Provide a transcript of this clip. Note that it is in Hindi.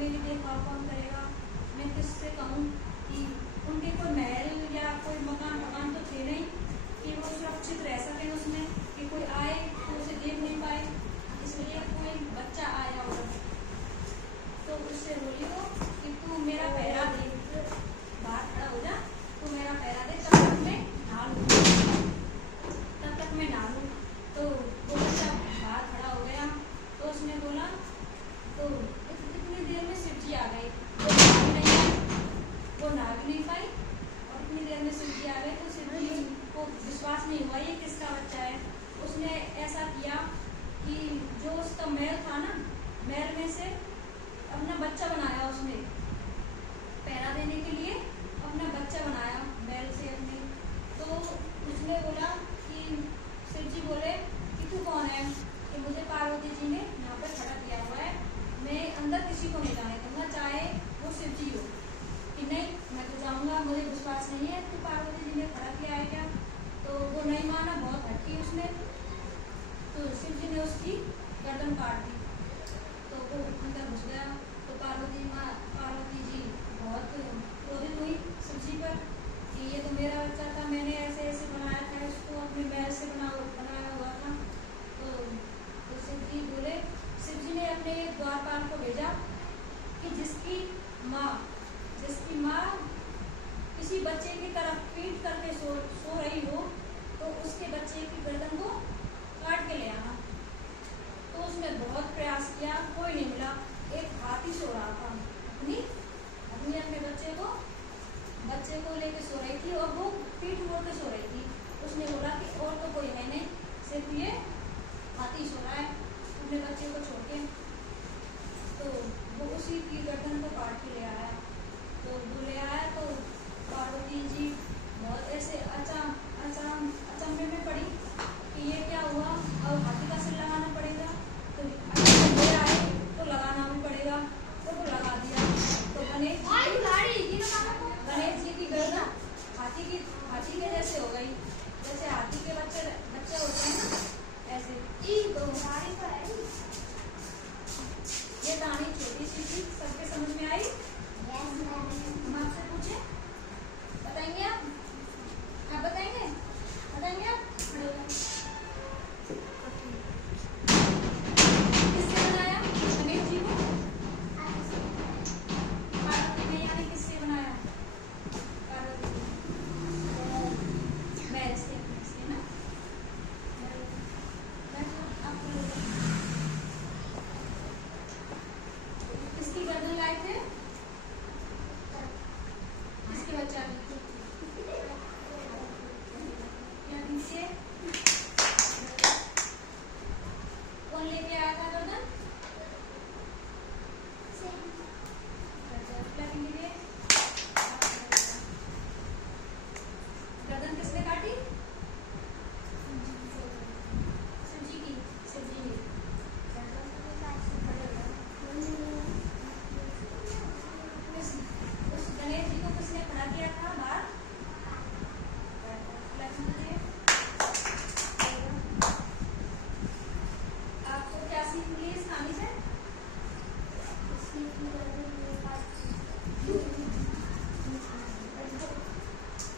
मेरी देखभाल कौन करेगा, मैं किससे कहूँ कि उनके कोई महल या कोई मकान तो थे नहीं कि वो सुरक्षित रह सके उसमें, कि कोई आए तो उसे देख नहीं पाए। इसलिए कोई बच्चा आया हो तो उससे बोली वो कि तू मेरा पहरा दे, बाहर खड़ा हो जा, तू मेरा पहरा दे, तब तक मैं नहा लूँ। तो वो बच्चा बाहर खड़ा हो गया। तो उसने बोला, तो इतनी देर में शिव जी आ गए, वो नहा भी नहीं पाई और इतनी देर में शिव जी आ गए। तो शिव जी को विश्वास नहीं हुआ ये किसका बच्चा है। उसने ऐसा किया कि जो उसका महल था ना, महल में से अपना बच्चा बनाया, उसने पहरा देने के लिए अपना बच्चा बनाया महल से अपने। तो उसने बोला कि शिव जी बोले कि तू कौन है, कि मुझे पार्वती जी ने यहाँ पर खड़ा किया हुआ है, मैं अंदर किसी को नहीं जाने दूंगा, चाहे वो शिव जी हो। कि नहीं, मैं तो जाऊंगा, मुझे विश्वास नहीं है, तू पार्वती जी ने खड़ा किया है क्या। तो वो नहीं माना, बहुत हटकी उसने। तो शिव जी ने उसकी गर्दन काट दी। तो वो अंदर घुस गया। तो पार्वती जी बहुत क्रोधित हुई शिव जी पर कि ये तो मेरा बच्चा था, मैंने ऐसे ऐसे बनाया था इसको, अपने महल से बनाया हुआ था। तो शिव जी बोले, शिव जी ने अपने द्वारपाल को भेजा कि जिसकी माँ किसी बच्चे की तरफ पीट करके सो रही हो, तो उसके बच्चे की गर्दन को काट के ले आना। तो उसने बहुत प्रयास किया, कोई नहीं मिला। एक हाथी सो रहा था, अपने बच्चे को लेके सो रही थी और वो पीठ मोड़ के सो रही थी। उसने बोला कि और तो कोई है नहीं, सिर्फ ये हाथी सो रहा है अपने बच्चे को छोड़ के। तो वो उसी की गर्दन को काट के ले आया। तो वो ले आया तो पार्वती जी बहुत ऐसे अचंभे में पड़ी कि ये क्या हुआ। और हाथी